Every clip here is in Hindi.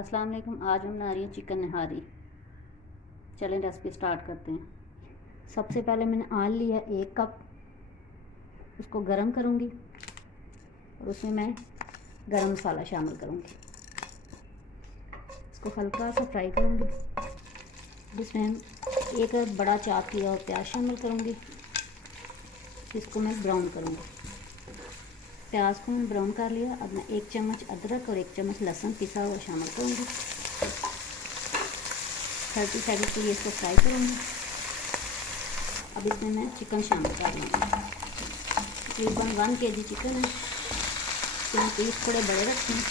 अस्सलाम वालेकुम। आज हम बना रही हैं चिकन नहारी। चलें रेसिपी स्टार्ट करते हैं। सबसे पहले मैंने आल लिया 1 कप, उसको गरम करूँगी और उसमें मैं गरम मसाला शामिल करूँगी। इसको हल्का सा फ्राई करूँगी। जिसमें एक बड़ा चाप किया और प्याज शामिल करूँगी। इसको मैं ब्राउन करूँगी। प्याज को मैंने ब्राउन कर लिया। अब मैं 1 चम्मच अदरक और 1 चम्मच लहसुन पिसा हुआ शामिल करूँगी। 30 सेकंड के लिए इसको फ्राई करूँगी। अब इसमें मैं चिकन शामिल कर लूँगी। तकरीबन 1 kg चिकन है। इसके पीस थोड़े बड़े रखे हैं।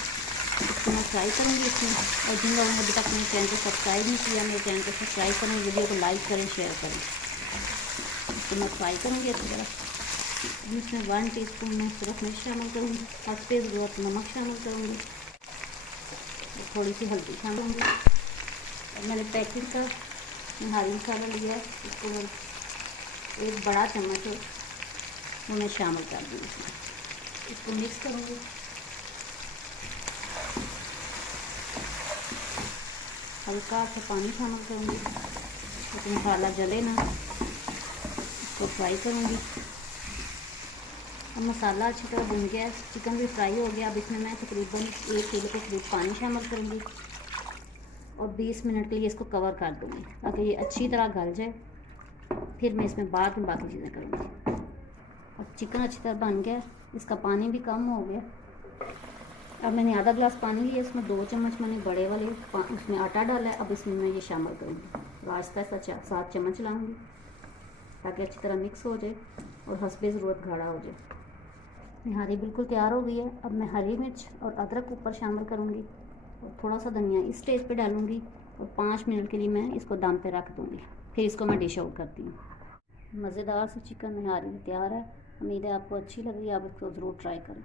इसको मैं फ्राई करूँगी इसमें। और जिन लोगों ने अभी तक मेरे चैनल को सब्सक्राइब नहीं किया, मेरे चैनल को सब्सक्राइब करें, वीडियो को लाइक करें, शेयर करें। इसको मैं फ्राई करूँगी अच्छी तरह। इसमें 1 टीस्पून मैं सिर्फ मिर्च शामिल करूँगी। हल्के ज़रूरत नमक शामिल करूँगी और थोड़ी सी हल्दी शामिल करूँगी। और मैंने पैकेट का नहारी मसाला लिया है, इसको मैं 1 बड़ा चम्मच वो मैं शामिल कर दूँगी इसमें। इसको मिक्स करूँगी। हल्का सा पानी शामिल करूँगी ताकि मसाला जले ना। इसको फ्राई करूँगी। अब मसाला अच्छी तरह भुन गया है, चिकन भी फ्राई हो गया। अब इसमें मैं तकरीबन 1 किलो के करीब पानी शामिल करूँगी और 20 मिनट के लिए इसको कवर कर दूँगी ताकि ये अच्छी तरह गल जाए। फिर मैं इसमें बाद में बाकी चीज़ें करूँगी। अब चिकन अच्छी तरह बन गया, इसका पानी भी कम हो गया। अब मैंने आधा गिलास पानी लिया, इसमें 2 चम्मच मैंने बड़े वाले उसमें आटा डाला है। अब इसमें मैं ये शामिल करूँगी। आहिस्ता आहिस्ता 7 चम्मच लाऊँगी ताकि अच्छी तरह मिक्स हो जाए और हस्बे ज़रूरत गाढ़ा हो जाए। नहारी बिल्कुल तैयार हो गई है। अब मैं हरी मिर्च और अदरक ऊपर शामिल करूँगी और थोड़ा सा धनिया इस स्टेज पे डालूँगी और 5 मिनट के लिए मैं इसको दम पे रख दूँगी। फिर इसको मैं डिश आउट करती हूँ। मज़ेदार सी चिकन नहारी तैयार है। उम्मीद है आपको अच्छी लग रही है। आप इसको ज़रूर ट्राई करें।